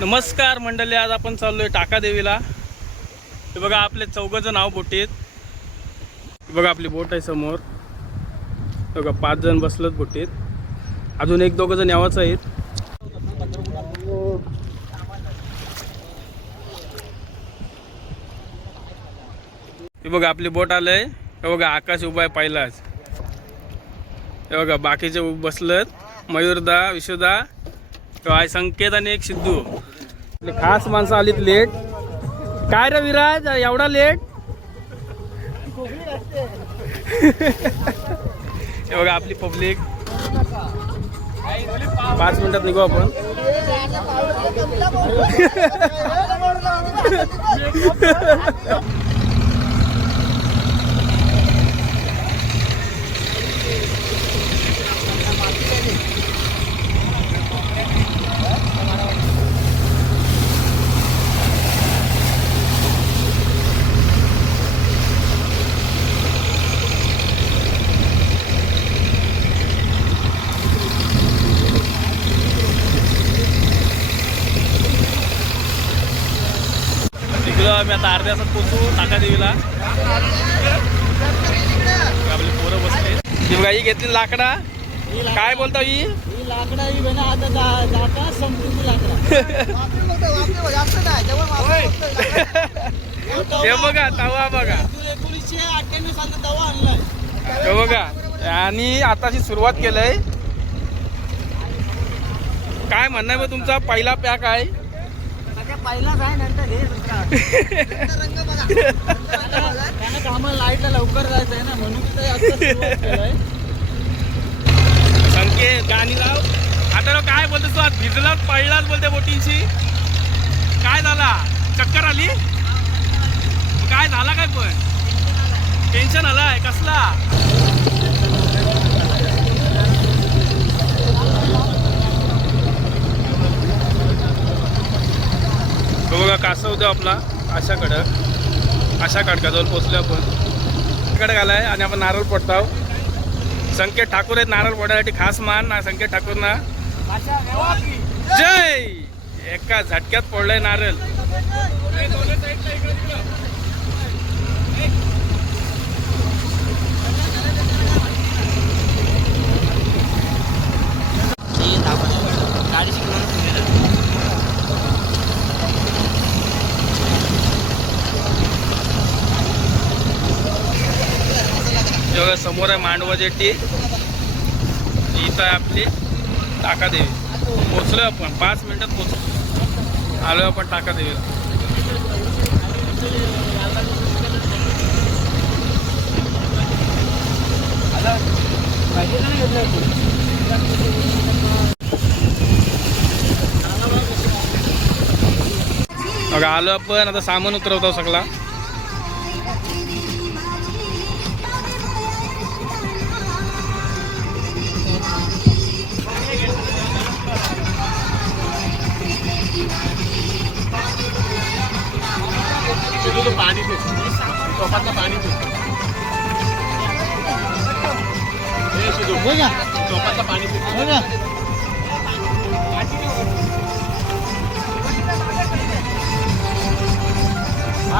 नमस्कार मंडळी आज आपण चाललोय टाका देवीला. हे बघा आपले चौघजण नाव बोटीत बघा आपली बोट आहे समोर. बघा पाच जण बसलेत बोटीत. अजून एक दोघं जण यावाच आहेत. हे बघा आपली बोट आलंय. हे बघा आकाश उभा आहे पाहिलाच. हे बघा बाकीचे बसलत. मयूरदा विश्वदा आहे संकेत आणि एक सिद्धू. खास माणसं आलीत लेट काय रे विराज? एवढा लेट हे बघा आपली पब्लिक पाच मिनिटात निघू आपण निघलो आम्ही आता अर्ध्या तासात पोचू टाका देवीला. आपली पोरं बसले बघा ही घेतली लाकडा. काय बोलता ही? ही लाकडा ही बना आता संपूर्ण लाकडा. हे बघा तवा बघा. एकोणीसशे अठ्ठ्याण्णव सालचा दवा आणलाय. हे बघा आणि आताची सुरुवात केलंय. काय म्हणणं आहे बा तुमचा? पहिला पॅक आहे. पहिलाच आहे नंतर हे त्यानं कामाला लाईटला लवकर जायचं आहे ना म्हणून. संकेत गाणी लाव. आता काय बोलतोस तू? आज भिजलाच पडलाच बोलते बोटींशी. काय झाला? चक्कर आली? काय झाला काय पण? टेन्शन आलाय. कसला? तो बघा कासा होतो आपला आशाकडं आशा काडकाजवळ पोचलो आपण. इकडे घालाय आणि आपण नारळ पडताव संकेत ठाकूर आहेत नारळ पडण्यासाठी खास मान. ना संकेत ठाकूरना. जय! एका झटक्यात पडलंय नारळ गाडी शिकवून हे बघा समोर आहे मांडवा जेटी इथं आहे आपली टाकादेवी. पोचलोय आपण पाच मिनिटात पोचलो. आलोय आपण टाकादेवीला. मग आलो आपण आता सामान उतरवतो सगळा.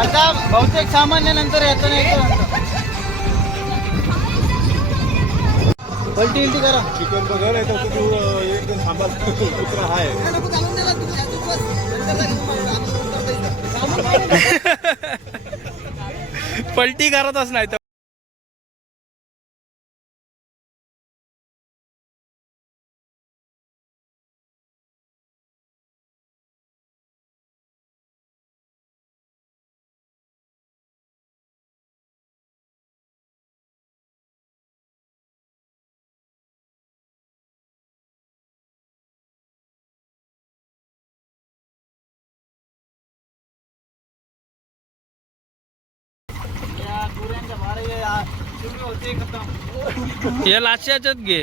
आता बहुतेक सामान्य नंतर येतं नाही पलटी इलटी करा. चिकन बघा नाही तर तू एकदम थांबा कुत्रा आहे. पलटी करतच नाही तर या हे लाच्याच्यात घे.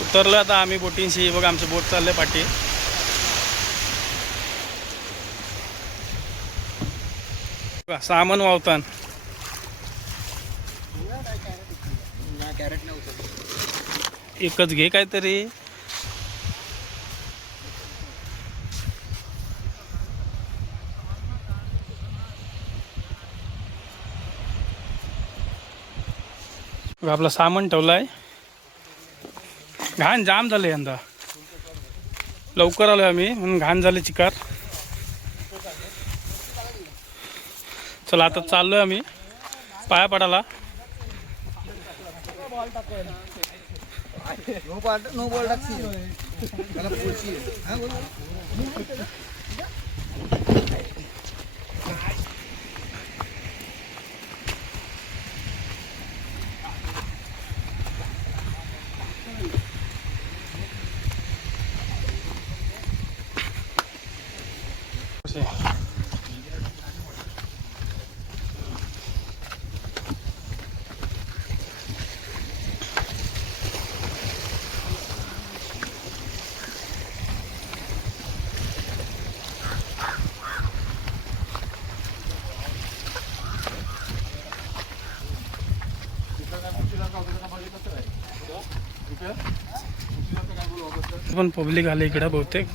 उतरलो आता आम्ही बोटींशी. बघा आमचं बोट चाललंय पाठी. बघा, सामान वावतान. एकच घे काहीतरी. आपलं सामान ठेवलं आहे घाण जाम झालं यंदा. लवकर आलो आम्ही म्हणून घाण झाले चिकार. चला आता चाललोय आम्ही पाया पडाला नो बॉल नो बॉल. पण पब्लिक आले इकडं बहुतेक.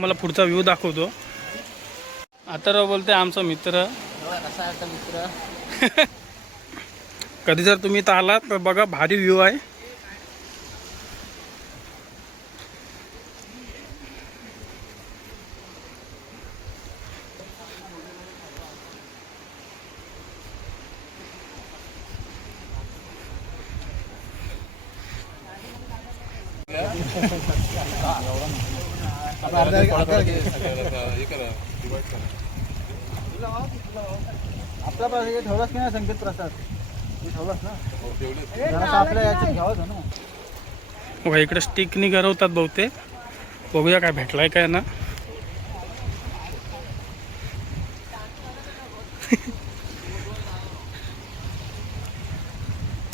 तुम्हाला पुढचा व्ह्यू दाखवतो. आता राव बोलते आमचा मित्र. कसा आहे मित्र? कधी जर तुम्ही इथं आलात तर बघा भारी व्ह्यू आहे. प्रसाद. संकेत प्रसाद हे ना घ्यावं ना. बघा इकडे स्टिकनी गरवतात बहुतेक. बघूया काय भेटलाय काय ना.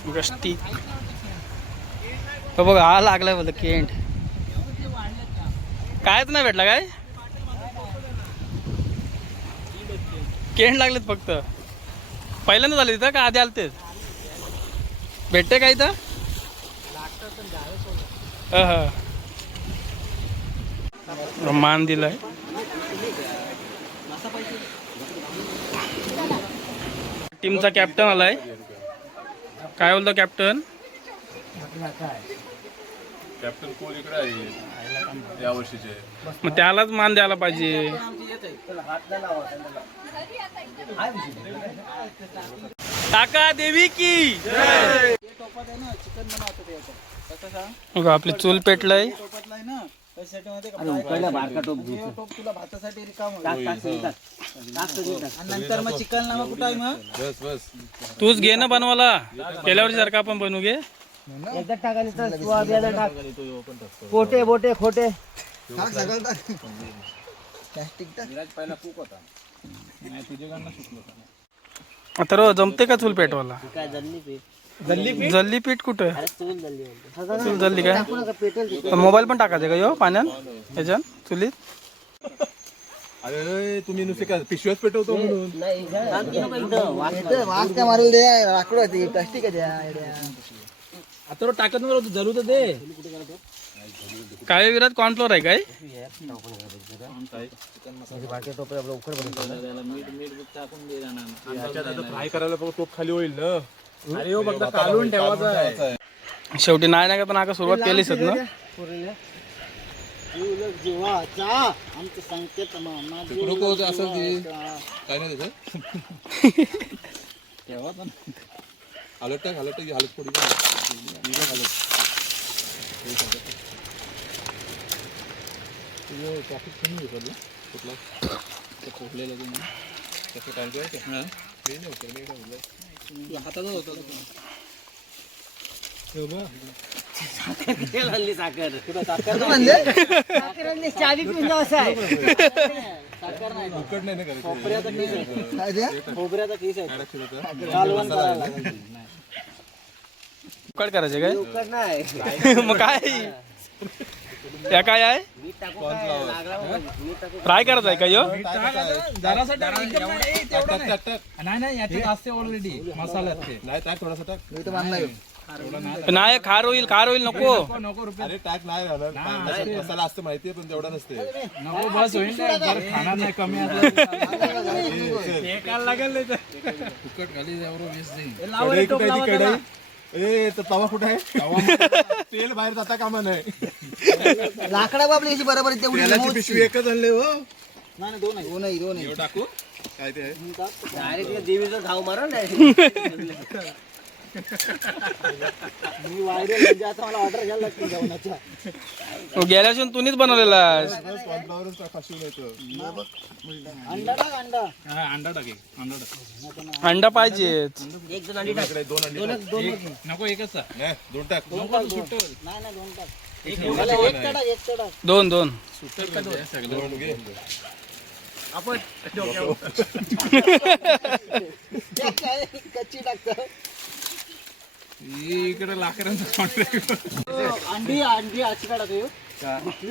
बघा स्टिक बघा हा लागलाय बोलत केंट. कायच नाही भेटला काय? केंट लागलेत फक्त. पहिल्यांदा झाले तिथं का आधी आलते? भेटते काय इथं. मान दिलाय. टीमचा कॅप्टन आलाय. काय बोलतो कॅप्टन? कॅप्टन कोल इकडे आहे? या वर्षीचे. मग त्यालाच मान द्यायला पाहिजे. काका देवी की? बघा आपली चूल पेटलाय. टोपातला आहे ना त्यासाठी मध्ये का टोप टोप तुला भातासाठी रिकाम आणि नंतर मग चिकन नावा कुठं आहे मग? बस बस तूच घे ना बनवाला गेल्या वर्षी सारखा आपण बनवू घे. एकदा टाकायला तर तू आधी टाक. पोटे आता रो जमते का चूल पेटवाला काय जल्ली पीठ जल्ली पीठ कुठं? अरे चूल जल्ली म्हणते. चूल जल्ली काय? टाकू नका पेटेल मोबाईल पण टाकायचे का यो पाण्यात? ह्याच्यात चुलीत? अरे तुम्ही नुसते काय पिशव्याच पेटवतो म्हणून? नाही वास काय मारल दे लाकडं होती प्लास्टिक आहे त्या आयडिया. आता टाकत नव्हतं तर दे. काय विरात कॉर्नफ्लोअर आहे काय? बाकी टोपे आपलं आता फ्राय करायला बघ टोप खाली होईल ना अरे हो फक्त काढून ठेवायचं आहे शेवटी नाही नाही का पण आता सुरुवात केलीच ना? संकेत काय नाही त्याचं हालत टाक टाक हालत तुझं कमी कुठला? ते खोकलेलं तुम्ही काय नाही होतं मी काय हातातच होतं तेल आणली साखर. साखर आणली चावी पिऊन जाऊ असं आहे फुकट नाही ना करायचं काय होतं? उकड नाही. मग काय? त्या काय आहे? लागला फ्राय करायचं आहे का यो. नाही. असते नाही टाक थोडासा टाक. नाही खार होईल खार होईल नको. नको रुपये. अरे टाक नाही. मसाला- मसाला असतं माहितीये पण तेवढा नसते. नको बस होईल खाणार नाही कमी असलं फुकट खाली एवढं वीस देईन ए तर तवा कुठे आहे? तेल बाहेर जाता कामा नाही लाकडा बाबली कशी बरोबर आहे तेवढी तेलाची पिशवी एकच आणले हो. नाही नाही, दोन आहे दोन आहे दोन आहे टाकू. काय ते आहे? डायरेक्ट देवीचा घाव मारा नाही मी वायरल म्हणजे आता मला ऑर्डर घ्यायला जेवणाच्या गेल्यासून तुम्हीच बनवलेला बस कॉर्नफ्लॉवरच टाक, खाशील येतं. अंडा टाक अंडा अंडा टाके अंडा टाक अंडा पाहिजे एक जण अंडी टाक इकडे दोन टाक. नको एकच. नाही, दोन टाक नाही नाही दोन टाक मला एक टाक एक टाक दोन दोन दोन घे. काय कच्ची टाकतं इकडे लाकडांचा कॉन्ट्रॅक्ट अंडी अंडी अशी काढा तू.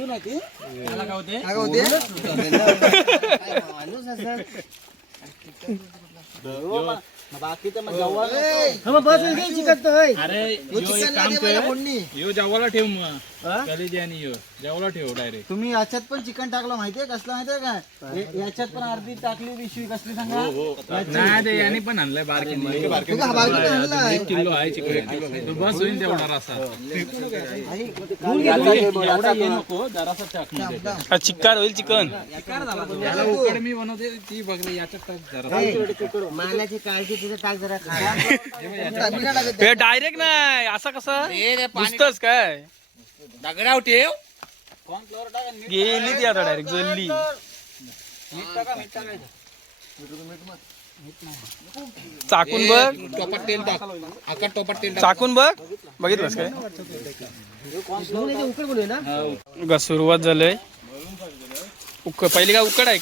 नाही ती बाकी तर मग जवळ हा, बस. अरे यो जेवायला ठेव मग. कलेजी आणि यो. जेवायला ठेव डायरेक्ट तुम्ही याच्यात पण चिकन टाकलं माहितीये कसलं माहितीये काय हे- याच्यात पण अर्धी टाकली पिशवी कसली सांगा? नाही ते याने पण आणलंय बारकीने एक किलो आहे चिकन. तो बस होईल तेवढा रसा एवढा ये नको जरासा टाक. हा, चिक्कार होईल चिकन. याला उकड मी बनवते ती बघले याच्यात टाक मानाची काळजी तिथे टाक जरा खा हे डायरेक्ट नाही? असं कसं? नुसतंच काय? दगडाव ठेव. गेली ती आता डायरेक्ट जल्ली चाकून बघ. टोपात तेल टाक. आकार टोपात तेल चाकून बघ. बघितलंस काय? उकड बोलू ना ग सुरुवात झालंय. उक पहिली काय उकड आहे?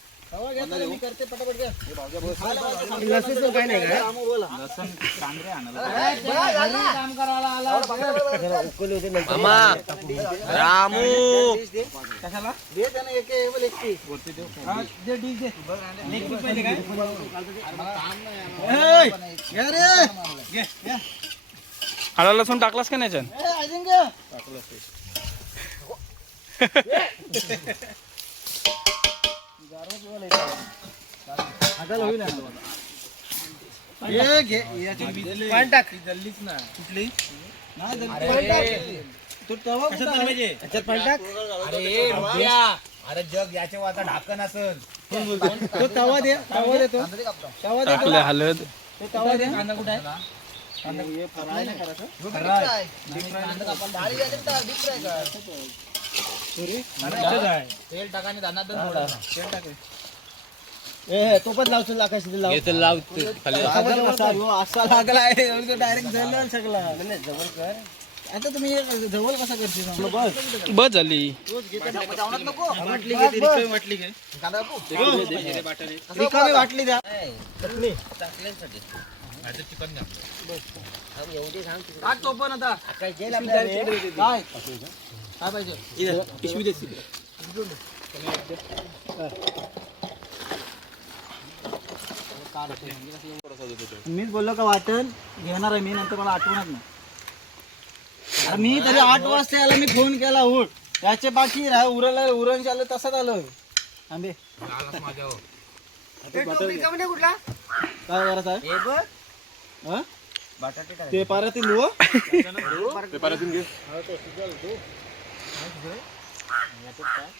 लसूण काय नाही का? रामू आला. लसूण टाकलास का नाही याच्यात? ए, अजिंक्य. घे. याची पाणी टाक नाही, जल्ली पाणी टाक. तू तवा कुठं याच्यात पाणी टाक अरे जग याचे वाता ढाकण असन तो तवा दे तवा देतो तवा दे टाकले तो तवा दे कांदा कुठे आहे तेल हे फ्राय तेल टाकाने ए तो पण लावतो लाकाशी लाव असा लागला आहे डायरेक्ट जळलं सगळा. नाही, जवळ कर. आता तुम्ही हे जवळ कसा करशील? सांग? बस. बस झाली. वाटली घे. रिकामी वाटली घे रिकामी वाटली द्या. एवढी सांग. तू. टाक तो पण आता. काय जेल आपल्याला काय? काय पाहिजे? पिशवी मीच बोललो का वाटण घेणार आहे मी नंतर मला आठवणच नाही. अरे मी तरी आठ वाजता यायला मी फोन केला उठ. याचे बाकी राह उरला उरण आलं तसंच आलं. आंबे काय करत आहे हा? ते पारातील हो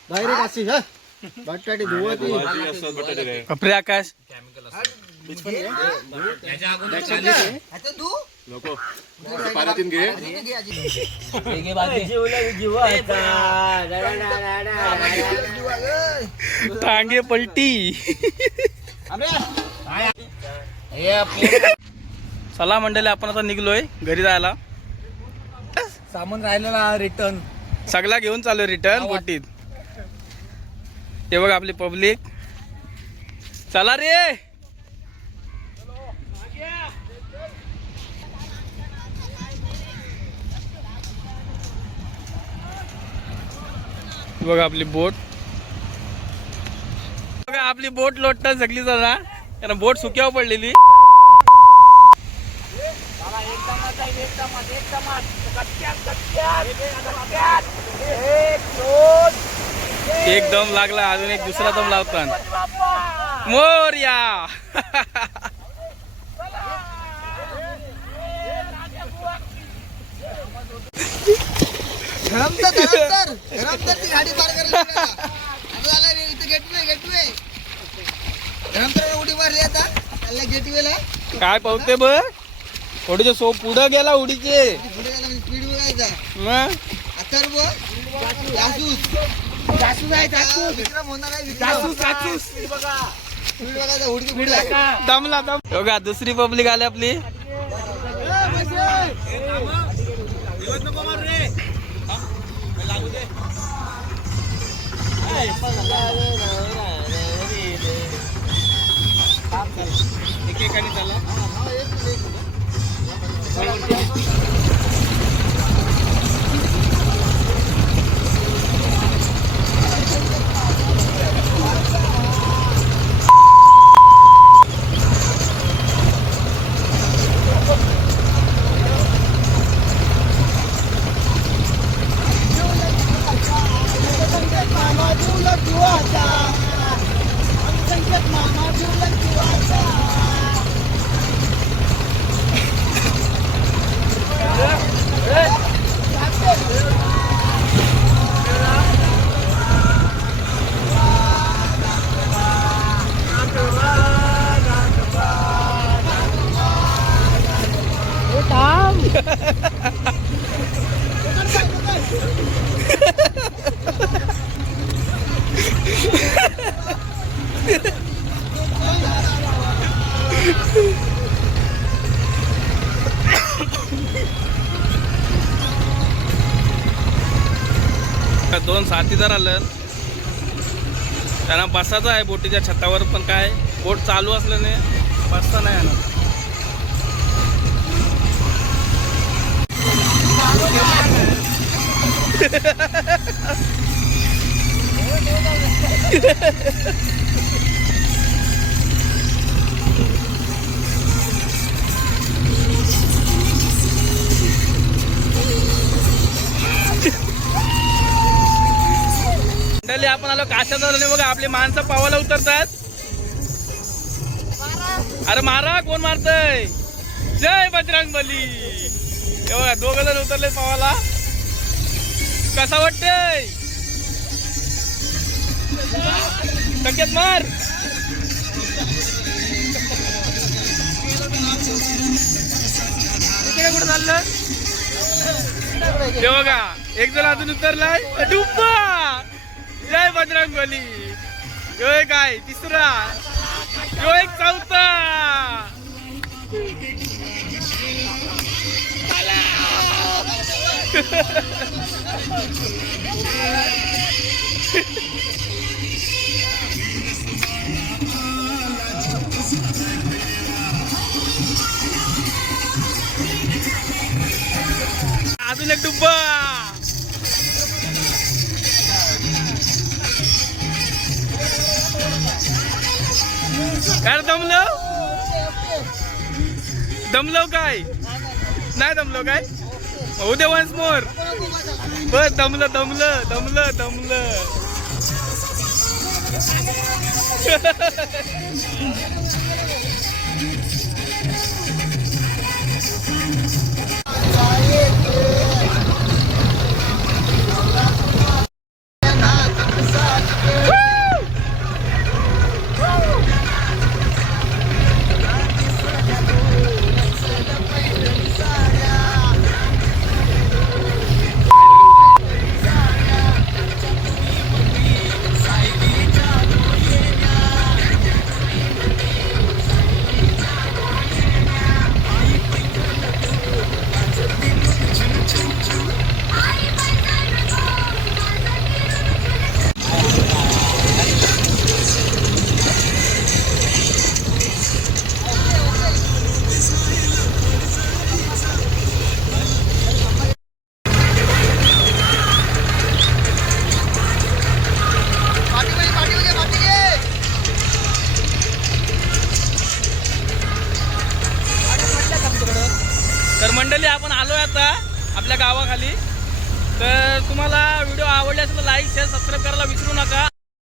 डायरेक्ट अशी का बटाटे धुवत आकाश. टांगे पलटी. चला मंडळी आपण आता निघलोय घरी जायला. सामान राहिलेला रिटर्न सगळा घेऊन चालू रिटर्न बोटीत. हे बघ आपली पब्लिक. चला रे. बघ बघा आपली बोट. बघा आपली बोट लोटता सगळी जरा. कारण बोट सुक्यावर पडलेली. एक दम लागला अजून एक दुसरा दम लावतात मोर्या! काय पावते बघ. थोडीचे सो पुढं गेला उडीचे. पुढे गेला स्पीड बघायचा मग? जासूस आहे जासूस विक्रम होणार आहे जासूस जासूस दमला. दम बघा दुसरी पब्लिक आली आपली दोन साथीदार आलं. त्यांना बसायचं आहे बोटीच्या छतावर पण काय? बोट चालू असल्याने बसता नाही येणार. आपण आलो काशात बघा आपली माणसं पावाला उतरतात. अरे मारा कोण मारतय? जय बजरंग बली हे बघा दोघ जण उतरले पावाला. कसा वाटतय? टक्क्यात मार. इकडे कुठं चाललं? हे बघा एक जण अजून उतरलाय. डुब्बा जय बजरंग बली ह्यो एक आहे तिसरा. ह्यो एक चौथा. अजून एक डुब्बा. काय रे दमलं? दमलो काय? नाही दमलो काय? होऊ दे वन्स मोर बस दमलं दमलं दमलं दमलं.